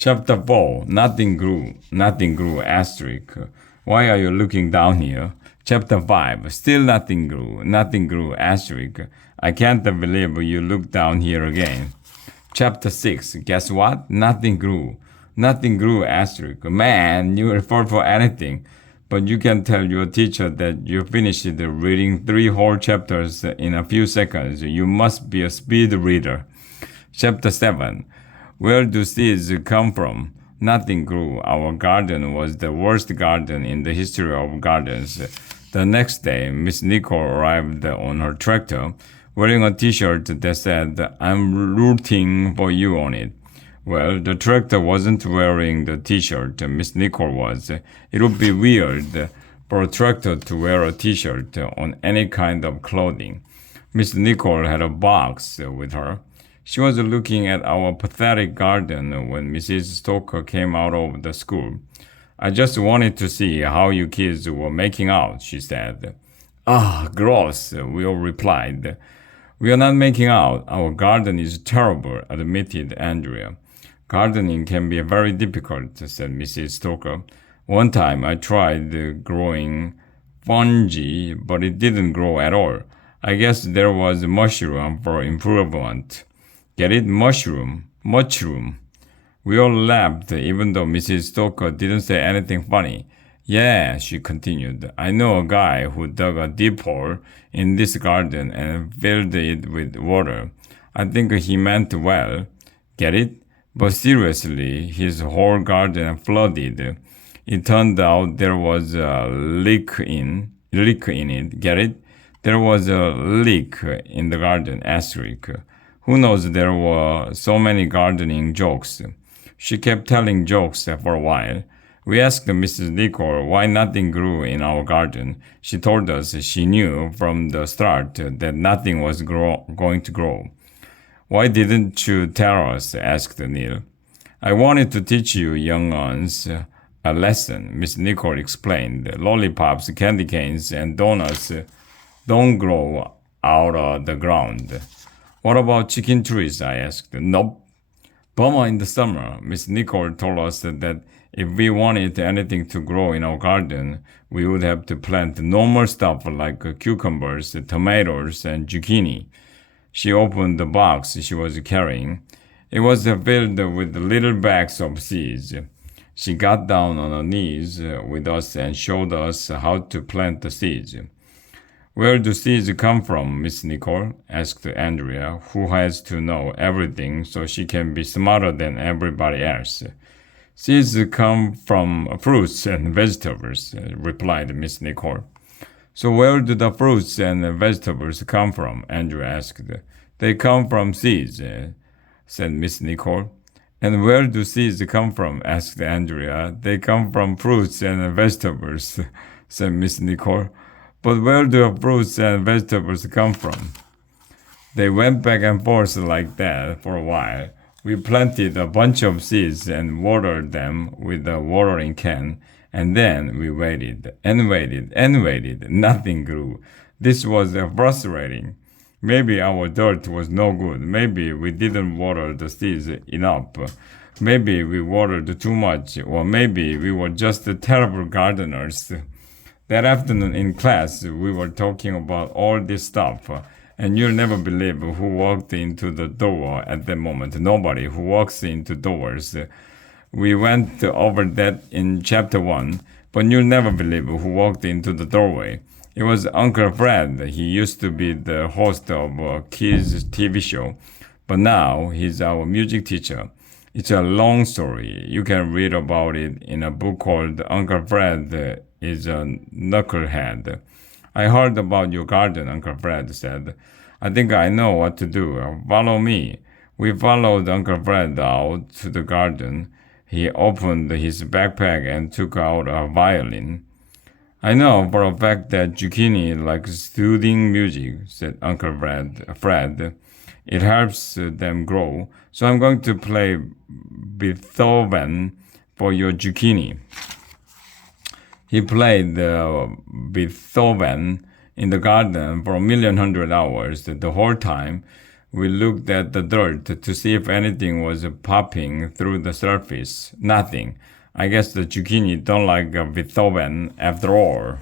Chapter 4. Nothing grew, asterisk. Why are you looking down here? Chapter 5. Still nothing grew, asterisk. I can't believe you looked down here again. Chapter 6. Guess what? Nothing grew, asterisk. Man, you report for anything. But you can tell your teacher that you finished reading 3 whole chapters in a few seconds. You must be a speed reader. Chapter 7. Where do seeds come from? Nothing grew. Our garden was the worst garden in the history of gardens. The next day, Miss Nicole arrived on her tractor, wearing a t-shirt that said, I'm rooting for you on it. Well, the tractor wasn't wearing the t-shirt. Miss Nicole was. It would be weird for a tractor to wear a t-shirt on any kind of clothing. Miss Nicole had a box with her. She was looking at our pathetic garden when Mrs. Stoker came out of the school. I just wanted to see how you kids were making out, she said. Ah, gross, we all replied. We are not making out. Our garden is terrible, admitted Andrea. Gardening can be very difficult, said Mrs. Stoker. One time I tried growing fungi, but it didn't grow at all. I guess there was mushroom for improvement. Get it? Mushroom. We all laughed, even though Mrs. Stoker didn't say anything funny. Yeah, she continued. I know a guy who dug a deep hole in this garden and filled it with water. I think he meant well. Get it? But seriously, his whole garden flooded. It turned out there was a leak in it. Get it? There was a leak in the garden, asterisk. Who knows, there were so many gardening jokes. She kept telling jokes for a while. We asked Mrs. Nicole why nothing grew in our garden. She told us she knew from the start that nothing was going to grow. Why didn't you tell us? Asked Neil. I wanted to teach you young uns a lesson, Miss Nicole explained. Lollipops, candy canes, and donuts don't grow out of the ground. What about chicken trees? I asked. Nope. Bummer in the summer. Miss Nicole told us that if we wanted anything to grow in our garden, we would have to plant normal stuff like cucumbers, tomatoes, and zucchini. She opened the box she was carrying. It was filled with little bags of seeds. She got down on her knees with us and showed us how to plant the seeds. Where do seeds come from, Miss Nicole? Asked Andrea, who has to know everything so she can be smarter than everybody else. Seeds come from fruits and vegetables, replied Miss Nicole. So where do the fruits and vegetables come from? Andrea asked. They come from seeds, said Miss Nicole. And where do seeds come from? Asked Andrea. They come from fruits and vegetables, said Miss Nicole. But where do fruits and vegetables come from? They went back and forth like that for a while. We planted a bunch of seeds and watered them with a watering can, and then we waited and waited and waited. Nothing grew. This was frustrating. Maybe our dirt was no good. Maybe we didn't water the seeds enough. Maybe we watered too much, or maybe we were just terrible gardeners. That afternoon in class, we were talking about all this stuff, and you'll never believe who walked into the door at that moment. Nobody who walks into doors. We went over that in chapter 1, but you'll never believe who walked into the doorway. It was Uncle Fred. He used to be the host of a kids' TV show, but now he's our music teacher. It's a long story. You can read about it in a book called Uncle Fred is a Knucklehead. I heard about your garden, Uncle Fred said. I think I know what to do. Follow me. We followed Uncle Fred out to the garden. He opened his backpack and took out a violin. I know for a fact that zucchini likes soothing music, said Uncle Fred. It helps them grow. So I'm going to play Beethoven for your zucchini. He played Beethoven in the garden for 1,100,000 hours. The whole time We looked at the dirt to see if anything was popping through the surface. Nothing. I guess the zucchini don't like Beethoven after all.